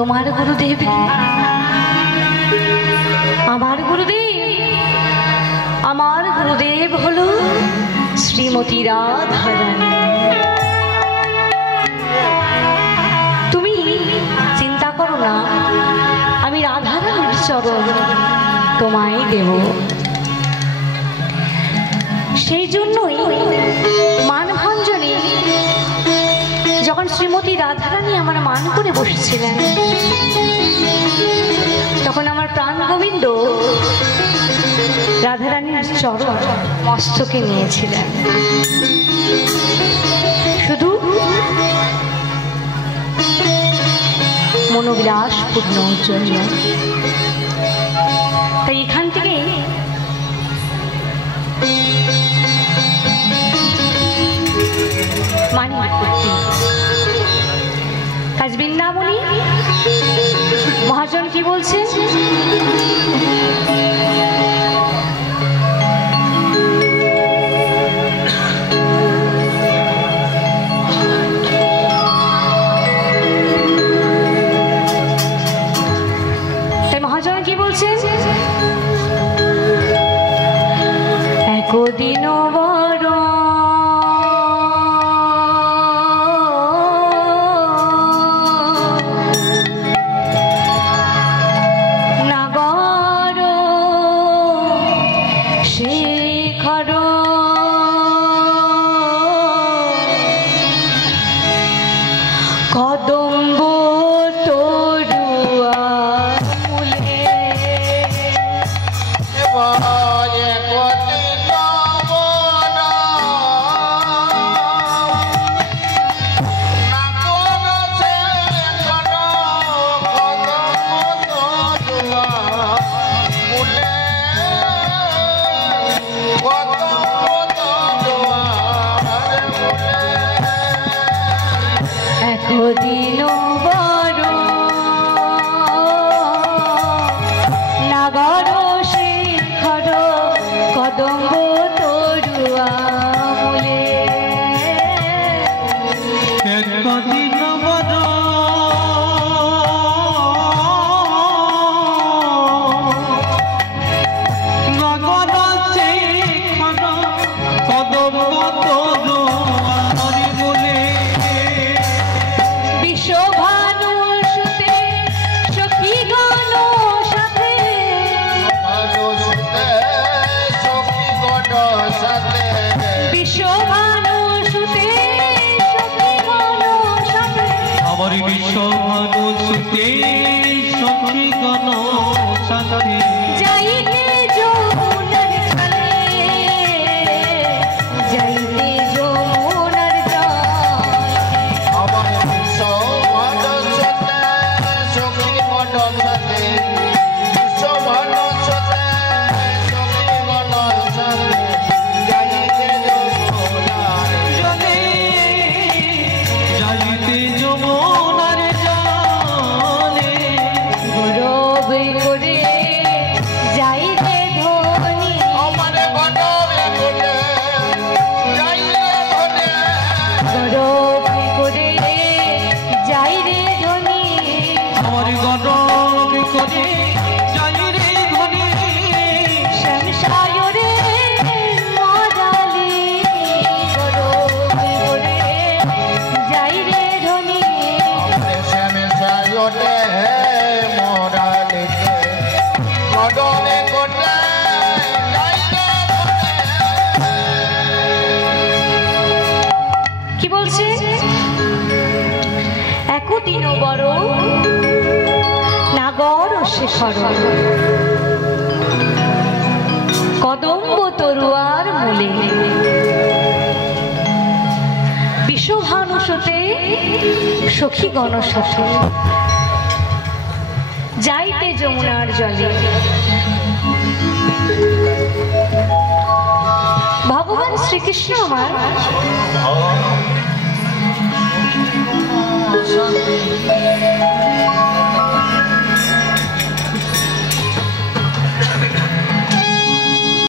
তোমার গুরুদেব আমার গুরুদেব হলো শ্রীমতী রাধারানী। তুমি চিন্তা করো না, আমি রাধারানীর চরণ তোমায় দেব। সেই জন্যই মানভঞ্জনে যখন শ্রীমতী রাধারানী আমার মান করে বসেছিলেন, তখন আমার প্রাণ গোবিন্দ রাধারানীর চরণ মস্তকে নিয়েছিলেন, শুধু মনোবিলাসপূর্ণ জন্য। তাই এখান থেকে মানি কাজ বৃন্দাবনী মহাজন কি বলছেন? তাই মহাজন কি বলছেন? একদিন কদম্ব তরুয়ার মূলে বিশ্বভানুষতে সখী গণসখী যাইতে যমুনার জলে। ভগবান শ্রীকৃষ্ণ আমার